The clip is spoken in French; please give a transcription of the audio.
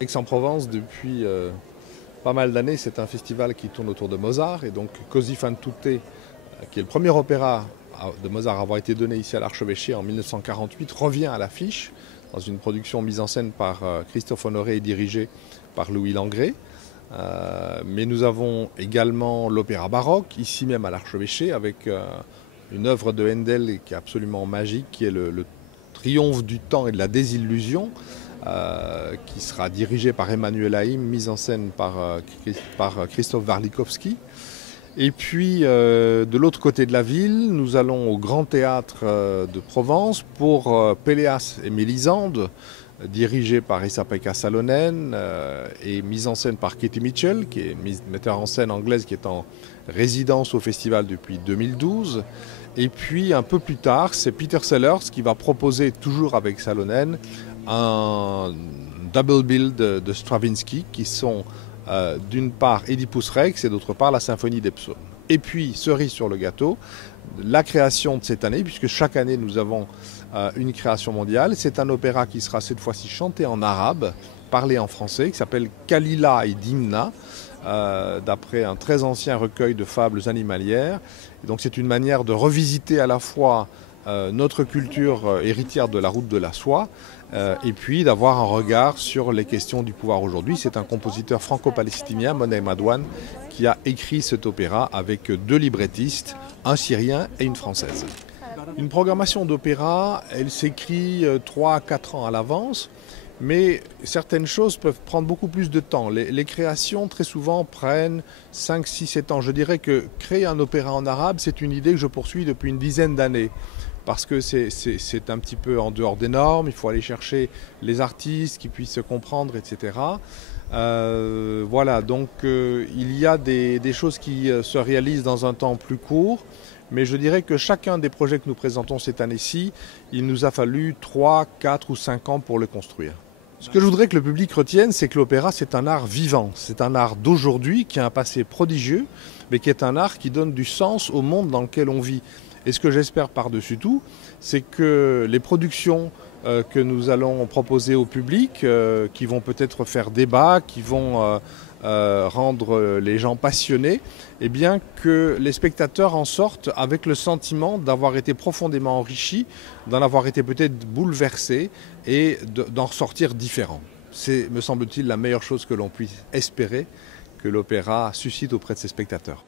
Aix-en-Provence, depuis pas mal d'années, c'est un festival qui tourne autour de Mozart. Et donc Così fan tutte, qui est le premier opéra de Mozart à avoir été donné ici à l'Archevêché en 1948, revient à l'affiche dans une production mise en scène par Christophe Honoré et dirigée par Louis Langrée. Mais nous avons également l'opéra baroque, ici même à l'Archevêché, avec une œuvre de Handel qui est absolument magique, qui est le Triomphe du temps et de la désillusion, qui sera dirigé par Emmanuel Haïm, mise en scène par Christophe Warlikowski. Et puis de l'autre côté de la ville, nous allons au Grand Théâtre de Provence pour Péléas et Mélisande, dirigé par Esa-Pekka Salonen et mise en scène par Katie Mitchell, qui est metteur en scène anglaise qui est en résidence au festival depuis 2012. Et puis un peu plus tard, c'est Peter Sellers qui va proposer, toujours avec Salonen, un double bill de Stravinsky qui sont d'une part Oedipus Rex et d'autre part la symphonie des psaumes. Et puis, cerise sur le gâteau, la création de cette année, puisque chaque année nous avons une création mondiale. C'est un opéra qui sera cette fois-ci chanté en arabe, parlé en français, qui s'appelle Kalila et Dimna, d'après un très ancien recueil de fables animalières. Et donc c'est une manière de revisiter à la fois notre culture héritière de la route de la soie, et puis d'avoir un regard sur les questions du pouvoir aujourd'hui. C'est un compositeur franco-palestinien, Monet Madouane, qui a écrit cet opéra avec deux librettistes, un Syrien et une Française. Une programmation d'opéra, elle s'écrit 3 à 4 ans à l'avance, mais certaines choses peuvent prendre beaucoup plus de temps. Les créations, très souvent, prennent 5, 6, 7 ans. Je dirais que créer un opéra en arabe, c'est une idée que je poursuis depuis une dizaine d'années. Parce que c'est un petit peu en dehors des normes, il faut aller chercher les artistes qui puissent se comprendre, etc. Voilà, donc il y a des choses qui se réalisent dans un temps plus court, mais je dirais que chacun des projets que nous présentons cette année-ci, il nous a fallu 3, 4 ou 5 ans pour le construire. Ce que je voudrais que le public retienne, c'est que l'opéra, c'est un art vivant. C'est un art d'aujourd'hui qui a un passé prodigieux, mais qui est un art qui donne du sens au monde dans lequel on vit. Et ce que j'espère par-dessus tout, c'est que les productions que nous allons proposer au public, qui vont peut-être faire débat, qui vont rendre les gens passionnés, eh bien que les spectateurs en sortent avec le sentiment d'avoir été profondément enrichis, d'en avoir été peut-être bouleversés et d'en ressortir différents. C'est, me semble-t-il, la meilleure chose que l'on puisse espérer que l'opéra suscite auprès de ses spectateurs.